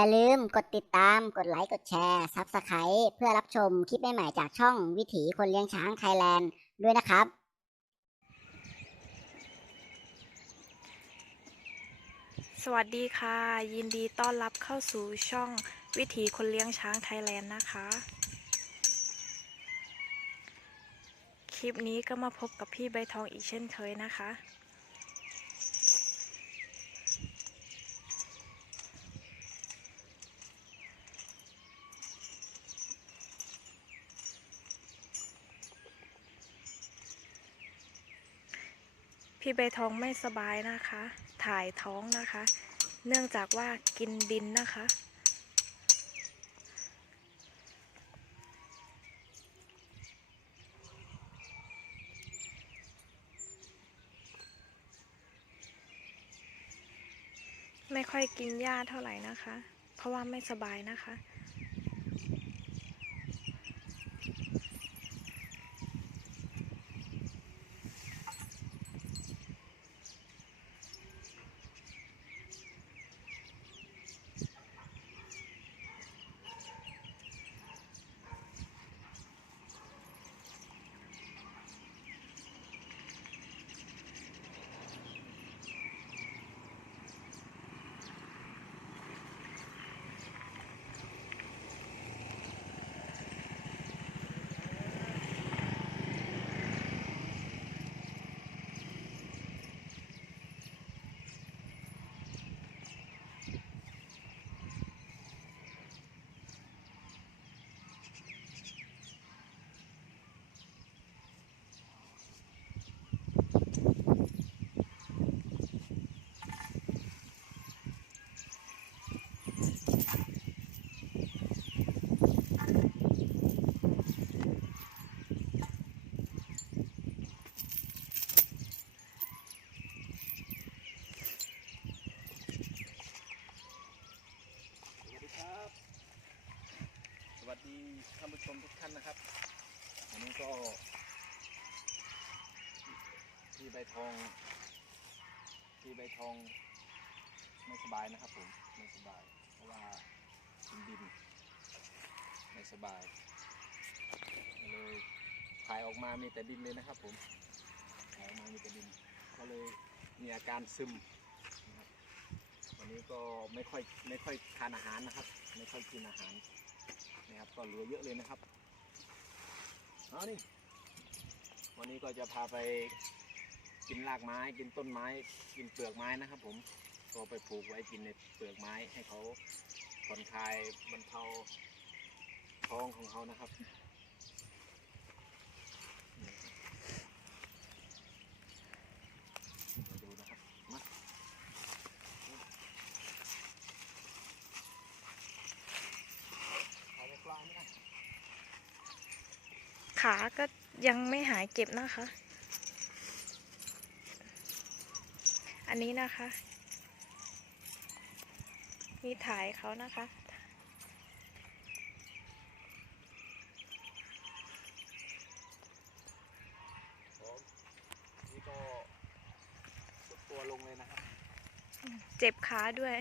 อย่าลืมกดติดตาม กดไลค์ กดแชร์ซับสไครต์เพื่อรับชมคลิปใหม่ๆจากช่องวิถีคนเลี้ยงช้างไทยแลนด์ด้วยนะครับ สวัสดีค่ะ ยินดีต้อนรับเข้าสู่ช่องวิถีคนเลี้ยงช้างไทยแลนด์นะคะ คลิปนี้ก็มาพบกับพี่ใบทองอีกเช่นเคยนะคะ พี่ใบทองไม่สบายนะคะ ถ่ายท้องนะคะ เนื่องจากว่ากินดินนะคะ ไม่ค่อยกินหญ้าเท่าไหร่นะคะ เพราะว่าไม่สบายนะคะ ท่านผู้ชมทุกท่านนะครับวันนี้ก็พี่ใบทองพี่ใบทองไม่สบายนะครับผมไม่สบาย เพราะว่ากินดินไม่สบายก็เลยถ่ายออกมามีแต่ดินเลยนะครับผมถ่ายออกมามีแต่ดิน ก็เลยมีอาการซึมนะครับวันนี้ก็ไม่ค่อยไม่ค่อยทานอาหารนะครับ ไม่ค่อยกินอาหาร นะครับ ก็เหลือเยอะเลยนะครับเอานี่วันนี้ก็จะพาไปกินรากไม้ กินต้นไม้ กินเปลือกไม้นะครับ ผมก็ไปปลูกไว้กินในเปลือกไม้ให้เขาผ่อนคลายบรรเทาท้องของเขานะครับนี่มาดูนะครับมา เอาไปปลาไหมล่ะ ขาก็ยังไม่หายเจ็บนะคะ อันนี้นะคะ มีถ่ายเขานะคะผมนี่ก็สุดตัวลงเลยนะครับ เจ็บขาด้วย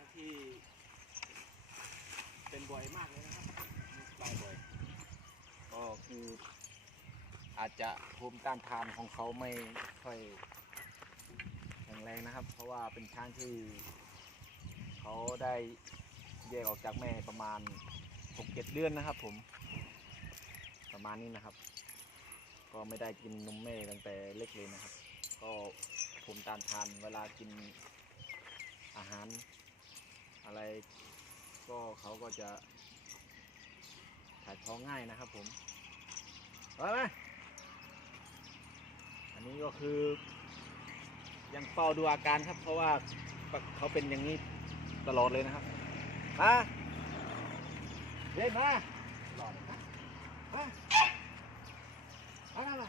างที่เป็นบ่อยมากเลยนะครับลายบ่อย ก็คืออาจจะภูมิต้านทานของเขาไม่ค่อยแข็งแรงนะครับ เพราะว่าเป็นช้างที่เขาได้แยกออกจากแม่ประมาณหกเจ็ดเดือนนะครับ ผมประมาณนี้นะครับ ก็ไม่ได้กินนมแม่ตั้งแต่เล็กเลยนะครับ ก็ภูมิต้านทานเวลากินอาหาร ก็เขาก็จะถ่ายท้องง่ายนะครับผมไปไหมอันนี้ก็คือ ยังเฝ้าดูอาการครับ เพราะว่าเขาเป็นอย่างนี้ตลอดเลยนะครับมาเย็นมาหลอดนะมามามามา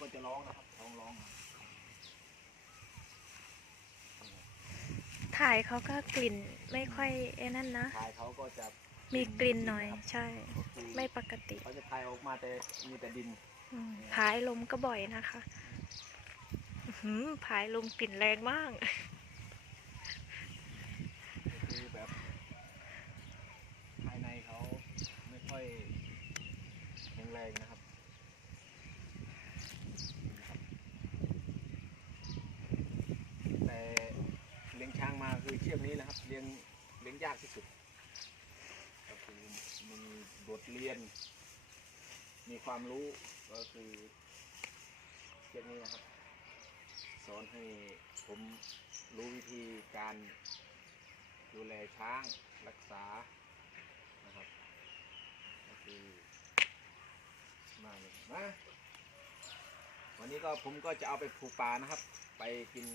ก็จะร้องนะครับท้องร้องครับถ่ายเขาก็กลิ่นไม่ค่อยไอ้นั่นนะ ทายเขาก็จะมีกลิ่นหน่อยครับใช่ ก็คือไม่ปกติเขาจะทายออกมาแต่มีแต่ดินอืมผายลมก็บ่อยนะคะอื้อหือผายลมกลิ่นแรงมาก ก็คือแบบภายในเขาไม่ค่อยแข็งแรงนะครับนะครับ แต่เลี้ยงช้างมาคือเชือกนี้แหละครับ เลี้ยง เลี้ยากที่สุดก็คือมีบทเรียน มีความรู้ก็คือเชือกนี้นะครับ สอนให้ผมรู้วิธีการดูแลช้างรักษานะครับก็คือมาเลยมาวันนี้ก็ผมก็จะเอาไปผูกป่านะครับ ไปกิน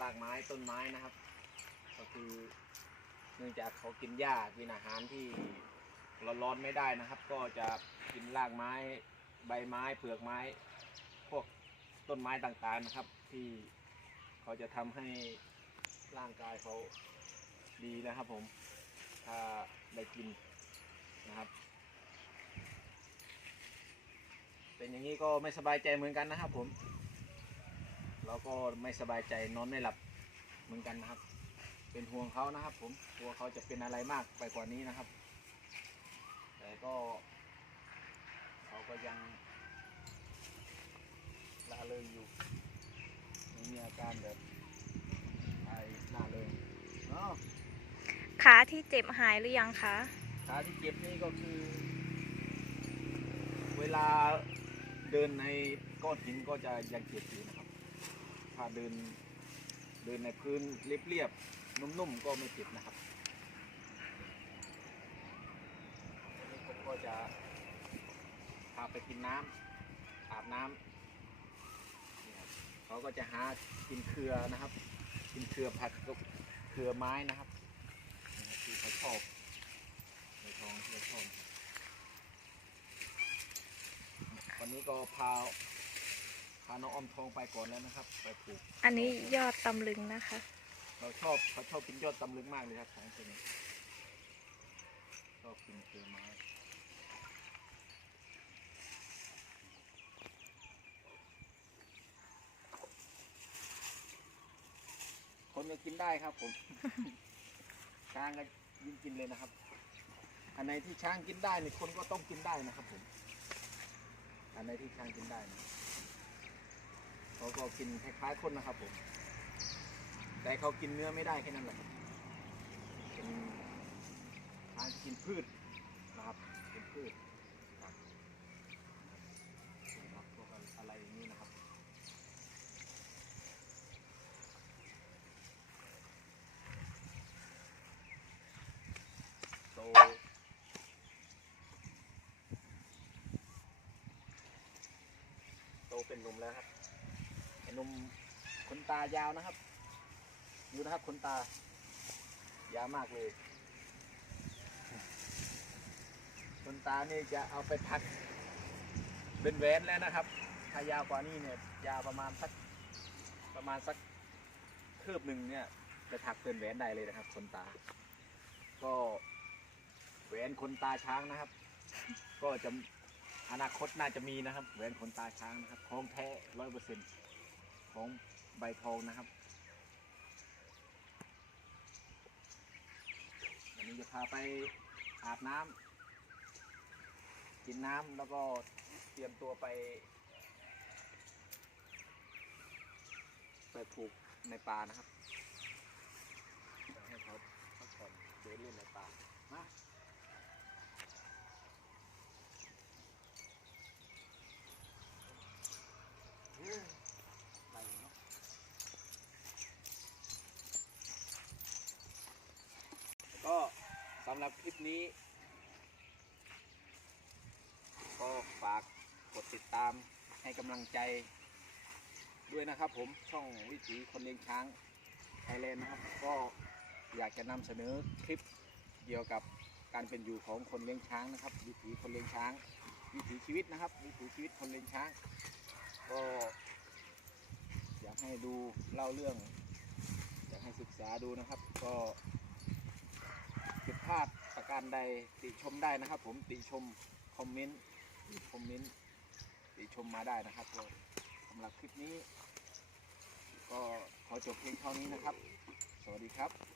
รากไม้ต้นไม้นะครับ ก็คือ นื่องจากเขากินหญ้ากินอาหารที่ร้อนๆไม่ได้นะครับ ก็จะกินรากไม้ใบไม้เปลือกไม้ พวกต้นไม้ต่างๆนะครับ ที่เขาจะทำให้ร่างกายเขาดีนะครับผมถ้าได้กินนะครับ เป็นอย่างนี้ก็ไม่สบายใจเหมือนกันนะครับผม เราก็ไม่สบายใจนอนไม่หลับเหมือนกันนะครับ เป็นห่วงเขานะครับ ผมกลัวเขาจะเป็นอะไรมากไปกว่านี้นะครับ แต่ก็เขาก็ยังละเลยอยู่ไม่มีอาการแบบไอละเลยเนาะขาที่เจ็บหายหรือยังคะ ขาที่เจ็บนี่ก็คือ เวลาเดินในก้อนหินก็จะยังเจ็บอยู่นะครับ ถ้าเดินเดินในพื้นเรียบๆ นุ่มๆก็ไม่เจ็บนะครับอันนี้ผมก็จะพาไปกินน้ำอาบน้ำนี่ครับเขาก็จะหากินเครือนะครับ กินเครือผัดกับเครือไม้นะครับครับที่เขาชอบในท้องที่เราชอบวันนี้ก็พาพาน้องอมทองไปก่อนแล้วนะครับ ไปปลูก อันนี้ยอดตำลึงนะคะ เราชอบเขาชอบกินยอดตำลึงมากเลยครับสองตัวนี้ชอบกินเครือไม้คนก็กินได้ครับผม ช้างก็ยิ่งกินเลยนะครับ อันไหนที่ช้างกินได้นี่คนก็ต้องกินได้นะครับผม อันไหนที่ช้างกินได้นะเขาก็กินคล้ายๆคนนะครับผม แต่เขากินเนื้อไม่ได้แค่นั้นแหละครับเป็นช้างกินพืชนะครับกินพืชครับนะครับพวกอะไรอย่างนี้นะครับโตโตเป็นหนุ่มแล้วครับไอ้หนุ่มขนตายาวนะครับ ดูนะครับขนตายาวมากเลยขนตานี่จะเอาไปทักเป็นแหวนแล้วนะครับ ถ้ายาวกว่านี้เนี่ยยาวประมาณสักประมาณสักคืบหนึ่งเนี่ยจะถักเป็นแหวนได้เลยนะครับขนตา ก็แหวนขนตาช้างนะครับ ก็จะอนาคตน่าจะมีนะครับแหวนขนตาช้างนะครับของแท้ร้อยเปอร์เซ็นต์ของใบทองนะครับ วันนี้จะพาไปอาบน้ำกินน้ำแล้วก็เตรียมตัวไป ไปผูกในป่านะครับ ให้เขาพักผ่อนเดินเล่นในป่ามาเฮ้ยไปเนาะ ก็สำ หรับคลิปนี้ ก็ฝากกดติดตามให้กำลังใจด้วยนะครับผมช่องวิถีคนเลี้ยงช้างไทยแลนด์นะครับ ก็อยากจะนำเสนอคลิปเกี่ยวกับการเป็นอยู่ของคนเลี้ยงช้างนะครับ วิถีคนเลี้ยงช้าง วิถีชีวิตนะครับ วิถีชีวิตคนเลี้ยงช้าง ก็อยากให้ดูเล่าเรื่อง อยากให้ศึกษาดูนะครับ ก็ ผิดพลาดประการใดติชมได้นะครับ ผมติชมคอมเมนต์คอมเมนต์ติชมมาได้นะครับก็สำหรับคลิปนี้ ก็ขอจบเพียงเท่านี้นะครับ สวัสดีครับ